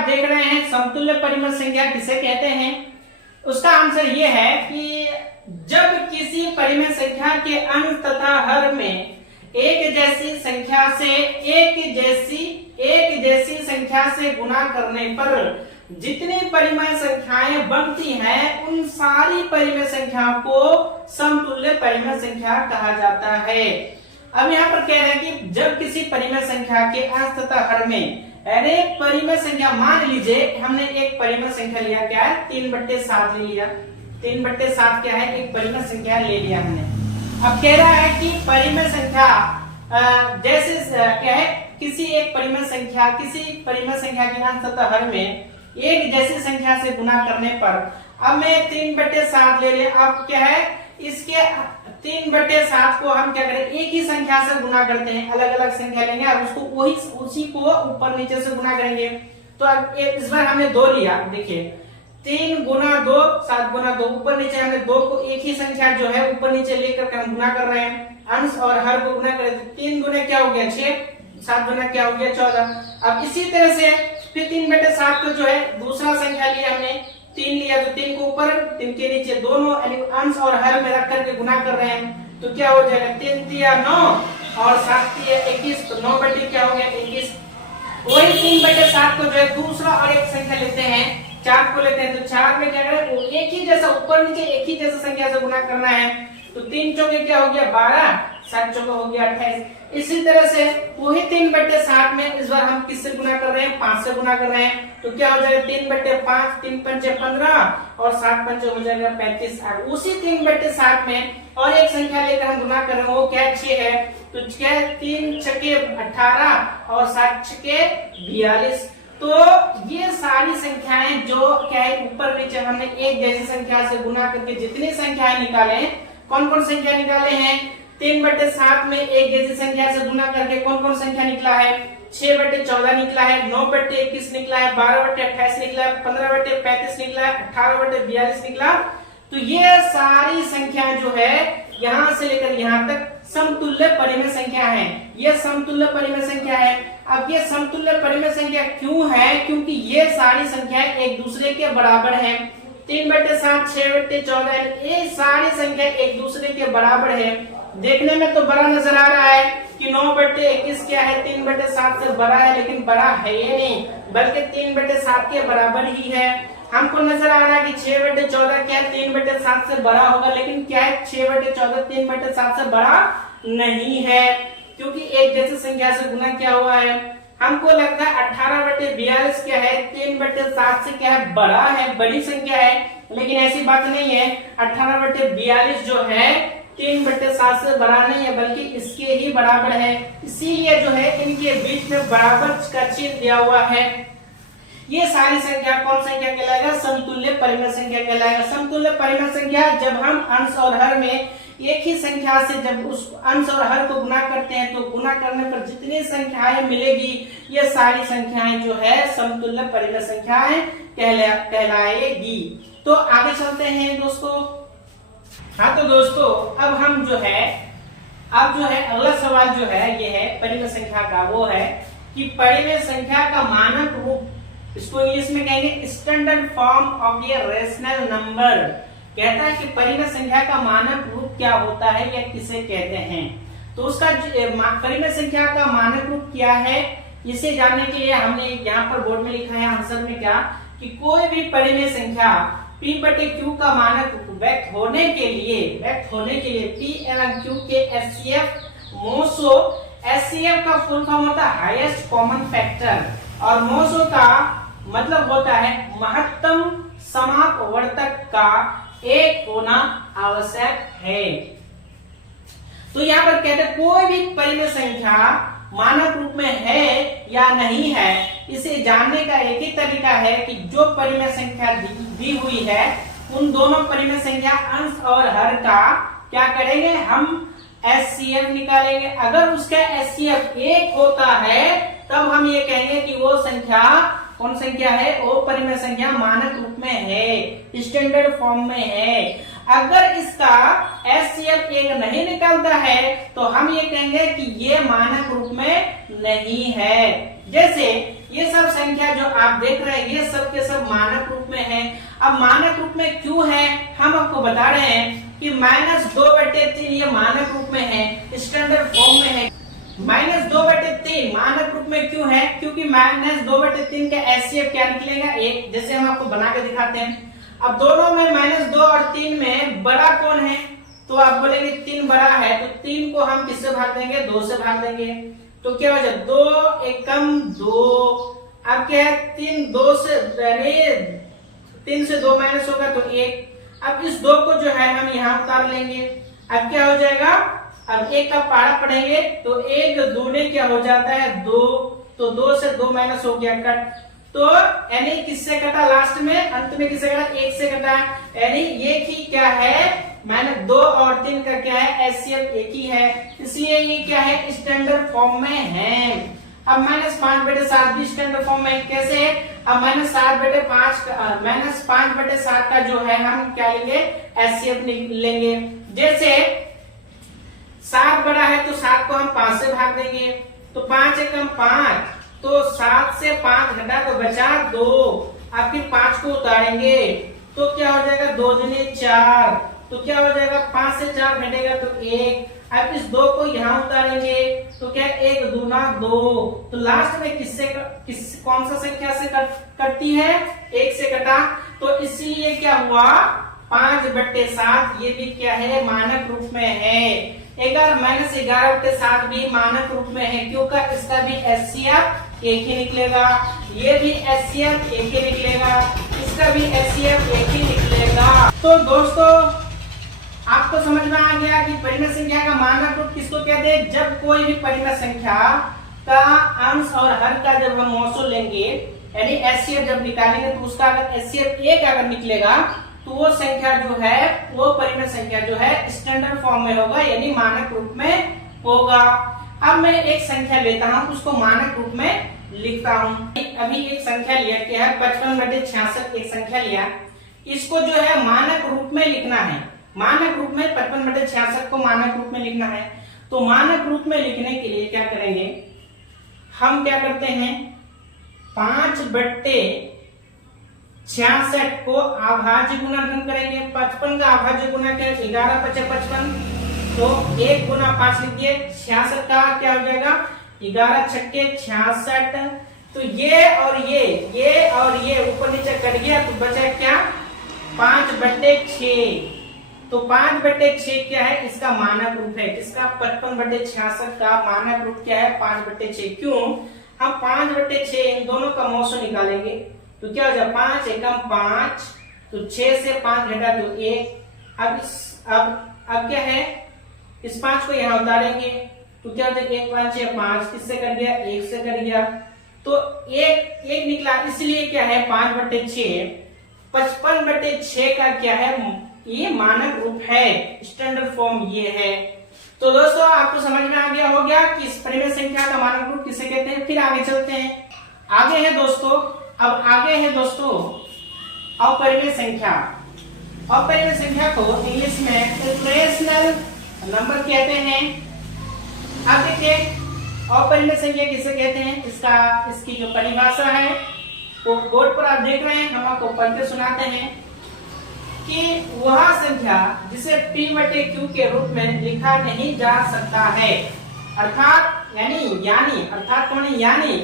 आप देख रहे हैं समतुल्य परिमेय संख्या किसे कहते हैं। उसका आंसर ये है कि जब किसी परिमेय संख्या के अंश तथा हर में एक जैसी संख्या से एक जैसी संख्या से गुणा करने पर जितनी परिमेय संख्याएं बनती हैं उन सारी परिमेय संख्याओं को समतुल्य परिमेय संख्या कहा जाता है। अब यहाँ पर कह रहे हैं कि जब किसी परिमेय संख्या के अंश तथा हर में अरे परिमेय संख्या, मान लीजिए हमने एक परिमेय संख्या लिया, क्या है 3/7 ले लिया। 3/7 क्या है, एक परिमेय संख्या ले लिया हमने। अब कह रहा है कि परिमेय संख्या जैसे क्या है किसी परिमेय संख्या के अंश तथा हर में एक जैसी संख्या से गुणा करने पर, अब मैं 3/7 ले लिया। अब क्या है इसके 3/7 को हम क्या करें, एक ही संख्या से गुना करते हैं, अलग अलग संख्या लेंगे और उसको उसी को ऊपर नीचे से गुना करेंगे। तो अब इस बार हमने 2 लिया, देखिए 3 गुना 2 7 गुना 2, ऊपर नीचे हमने 2 को एक ही संख्या जो है ऊपर नीचे लेकर हम गुना कर रहे हैं, अंश और हर को गुना कर रहे हैं। 3 गुना क्या हो गया 6, 7 गुना क्या हो गया 14। अब इसी तरह से फिर 3/7 को जो है दूसरा संख्या लिया हमने, 3 लिया, तो 3 को ऊपर 3 के नीचे दोनों यानी अंश और हर में रख करके गुना कर रहे हैं। तो क्या हो जाएगा 3 तिया 9 और 7 तिया 21, तो 9 बटे क्या हो गया 21। वही 3/7 को जो है दूसरा और एक संख्या लेते हैं, 4 को लेते हैं, तो 4 में क्या करें एक ही जैसा ऊपर नीचे एक ही जैसा संख्या से गुना करना है। तो 3 चौके क्या हो गया 12, 7 चौके हो गया 28। इसी तरह से वही 3/7 में इस बार हम किससे गुना कर रहे हैं, 5 से गुना कर रहे हैं। तो क्या हो जाएगा 3/5, 3 पंचे 15 और 7 पंचे हो जाएगा 35। उसी 3/7 में और एक संख्या लेकर हम गुना कर रहे हैं, वो क्या 6 है। तो क्या 3 छके 18 और 7 छके 42। तो ये सारी संख्याएं जो क्या है ऊपर नीचे हमने एक जैसी संख्या से गुना करके जितनी संख्याएं निकाले, कौन कौन संख्या निकाले हैं, 3/7 में एक जैसी संख्या से गुना करके कौन कौन संख्या निकला है, 6/14 निकला है, 9/21 निकला है, 12/28 निकला है, 15/35 निकला है, 18/42 निकला। तो ये सारी संख्याएं जो है यहाँ से लेकर यहाँ तक समतुल्य परिमेय संख्या है। ये समतुल्य परिमेय संख्या है। अब ये समतुल्य परिमेय संख्या क्यों है, क्योंकि ये सारी संख्याएं एक दूसरे के बराबर है। 3/7, 6/14 ये सारी संख्या एक दूसरे के बराबर है। देखने में तो बड़ा नजर आ रहा है कि 9/21 क्या है 3/7 से बड़ा है, लेकिन बड़ा है ये नहीं, बल्कि 3/7 के बराबर ही है। हमको नजर आ रहा है कि 6/14 क्या है 3/7 से बड़ा होगा, लेकिन क्या है 6/14 3/7 से बड़ा नहीं है, क्योंकि एक जैसी संख्या से गुना क्या हुआ है। हमको लगता है 18/42 क्या है 3/7 से क्या है बड़ा है, बड़ी संख्या है, लेकिन ऐसी बात नहीं है। 18/42 जो है 3/7 से बड़ा नहीं है, बल्कि इसके ही बराबर है। इसीलिए जो है इनके बीच में बराबर का चिन्ह दिया हुआ है। ये सारी संख्या कौन संख्या कहलाएगा, समतुल्य परिमेय संख्या कहलाएगा। समतुल्य परिमेय संख्या जब हम अंश और हर में एक ही संख्या से जब उस अंश और हर को गुना करते हैं, तो गुना करने पर जितनी संख्याएं मिलेगी ये सारी संख्याएं जो है समतुल्य परिमेय संख्याएं कहलाएगी। तो आगे चलते हैं दोस्तों। हाँ तो दोस्तों अब हम जो है अगला सवाल जो है ये है परिमेय संख्या का, वो है कि परिमेय संख्या का मानक रूप, इसको इंग्लिश में कहेंगे standard form of a rational number. कहता है कि परिमेय संख्या का मानक रूप क्या होता है या किसे कहते हैं। तो उसका परिमेय संख्या का मानक रूप क्या है, इसे जानने के लिए हमने यहाँ पर बोर्ड में लिखा है आंसर में क्या, कि कोई भी परिमेय संख्या P/Q का मानक रूप व्यक्त होने के लिए P एवं Q के HCF मोसो, HCF का फुल फॉर्म होता है हाईएस्ट कॉमन फैक्टर, और मोसो का मतलब होता है महत्तम समापवर्तक का एक होना आवश्यक है। तो यहाँ पर कहते हैं कोई भी परिमेय संख्या मानक रूप में है या नहीं है, इसे जानने का एक ही तरीका है कि जो परिमेय संख्या दी हुई है उन दोनों परिमेय संख्या अंश और हर का क्या करेंगे, हम HCF निकालेंगे। अगर उसका HCF 1 होता है तब हम ये कहेंगे कि वो संख्या कौन संख्या है, वो परिमेय संख्या मानक रूप में है, स्टैंडर्ड फॉर्म में है। अगर इसका एचसीएफ 1 नहीं निकलता है तो हम ये कहेंगे कि ये मानक रूप में नहीं है। जैसे ये सब संख्या जो आप देख रहे हैं ये सब के सब मानक रूप में है। अब मानक रूप में क्यों है हम आपको बता रहे हैं कि -2/3 ये मानक रूप में है, स्टैंडर्ड फॉर्म में है। -2/3 मानक रूप में क्यों है? क्योंकि -2/3 का एचसीएफ क्या निकलेगा 1। जैसे हम आपको बना के दिखाते हैं। अब दोनों में -2 और 3 में बड़ा कौन है? तो आप बोलेंगे 3 बड़ा है, तो 3 को हम किससे भाग देंगे? 2 से भाग देंगे। तो क्या हो जाए 2 एकम 2। अब क्या है 3 से 2 माइनस होगा तो 1। अब इस 2 को जो है हम यहाँ उतार लेंगे। अब क्या हो जाएगा? अब 1 का पारा पढ़ेंगे तो 1 दूने क्या हो जाता है 2। तो 2 से 2 माइनस हो गया कट। तो यानी किससे कटा? लास्ट में अंत में किससे कटा? 1 से कटा। यानी ये की क्या है? -2 और 3 का क्या है? एचसीएफ 1 ही है, इसलिए ये क्या है? स्टैंडर्ड फॉर्म में है। अब -5/7 भी स्टैंडर्ड फॉर्म में कैसे है? अब -5/7 का जो है हम क्या लेंगे? एचसीएफ लेंगे। जैसे 7 बड़ा है तो 7 को हम 5 से भाग देंगे। तो 5 एकम 5, तो 7 से 5 घटा तो बचा 2। अब फिर 5 को उतारेंगे तो क्या हो जाएगा? 2 दूनी 4। तो क्या हो जाएगा? 5 से 4 घटेगा तो 1। अब इस 2 को यहाँ उतारेंगे तो क्या 1 दूना 2। तो लास्ट में कौन सा संख्या से कटती है? 1 से कटा। तो इसीलिए क्या हुआ? 5/7 ये भी क्या है? मानक रूप में है। -11/7 भी मानक रूप में है, क्योंकि इसका भी एचसीएफ 1 ही निकलेगा, ये भी एचसीएफ 1 ही निकलेगा, इसका भी एचसीएफ 1 ही निकलेगा। तो दोस्तों आपको समझ में आ गया कि परिमेय संख्या का मानक रूप किसको कहते हैं? जब कोई भी परिमेय संख्या का अंश और हर का जब हम मोसो लेंगे यानी एचसीएफ जब निकालेंगे तो उसका अगर एचसीएफ 1 अगर निकलेगा तो वो संख्या जो है वो परिमेय संख्या जो है स्टैंडर्ड फॉर्म में होगा, यानी मानक रूप में होगा। अब मैं एक संख्या लेता हूं, उसको मानक रूप में लिखता हूं। अभी एक संख्या लिया क्या है? 55/66 एक संख्या लिया, इसको जो है मानक रूप में लिखना है। मानक रूप में 55/66 को मानक रूप में लिखना है। तो मानक रूप में लिखने के लिए क्या करेंगे? हम क्या करते हैं? 5/66 को अभाज्य गुना हम करेंगे। 55 का अभाज्य गुना क्या है? 11×5=55। तो 1 गुना 5 लिखिए। 66 का क्या हो जाएगा? 11×6=66। तो ये और ये ऊपर नीचे कट गया तो बचा क्या? 5/6। तो 5/6 क्या है? इसका मानक रूप है। इसका 55/66 का मानक रूप क्या है? 5/6। क्यों? हम 5/6 इन दोनों का मोसो निकालेंगे तो क्या हो जाएगा? 5 एकम 5, तो 6 से 5 घटा तो 1। अब क्या है? इस 5 को यहाँ उतारेंगे तो क्या हो जाएगा? 1 5 6 5 किससे कट गया? 1 से कट गया। तो 1 निकला, इसलिए क्या है? 5/6। 55/6 का क्या है? ये मानक रूप है, स्टैंडर्ड फॉर्म ये है। तो दोस्तों आपको समझ में आ गया हो गया कि इस परिमेय संख्या का मानक रूप किसे कहते हैं। फिर आगे चलते हैं। आगे है दोस्तों अपरिमेय संख्या। अपरिमेय संख्या को इंग्लिश में इरेशनल नंबर कहते हैं। अब देखिए अपरिमेय संख्या किसे कहते हैं? इसकी जो परिभाषा है वो बोर्ड पर आप देख रहे हैं, हम आपको पढ़ के सुनाते हैं कि वह संख्या जिसे p/q के रूप में लिखा नहीं जा सकता है, अर्थात यानी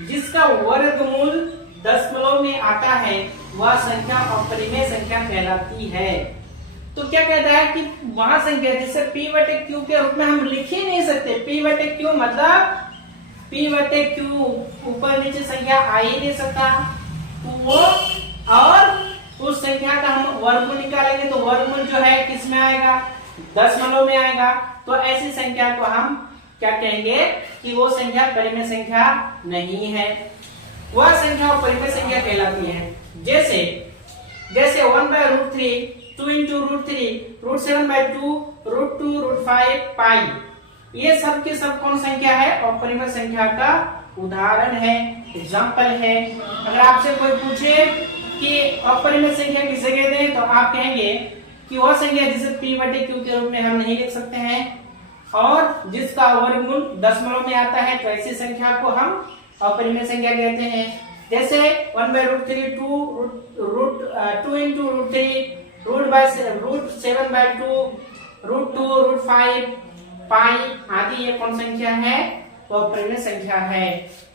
जिसका वर्गमूल दशमलव में आता है वह संख्या अपरिमेय संख्या कहलाती है। तो क्या कहता है कि वह संख्या जिसे p/q के रूप में हम लिख ही नहीं सकते। p/q मतलब p/q ऊपर नीचे संख्या आ ही नहीं सकता, तो वो और उस संख्या का हम वर्गमूल निकालेंगे तो वर्गमूल जो है किस में आएगा? दशमलव में आएगा। तो ऐसी संख्या को हम क्या कहेंगे कि वो संख्या परिमेय संख्या नहीं है, वह संख्या परिमेय संख्या कहलाती है। जैसे 1/√3, 2 × √3, √7/2, √2, √5 पाई, ये सब के सब कौन संख्या है? अपरिमेय संख्या का उदाहरण है, एग्जाम्पल है। अगर आपसे कोई पूछे कि अपरिमेय संख्या किसे कहते हैं तो आप कहेंगे कि वह संख्या जिसे p बटे q के रूप में हम नहीं लिख सकते हैं और जिसका वर्गमूल दशमलव में आता है, तो ऐसी संख्या को हम अपरिमेय संख्या कहते हैं। जैसे 1/√3 2 into √3 √7/2 √2 √5 पाई आदि ये कौन संख्या है? तो अपरिमेय संख्या है।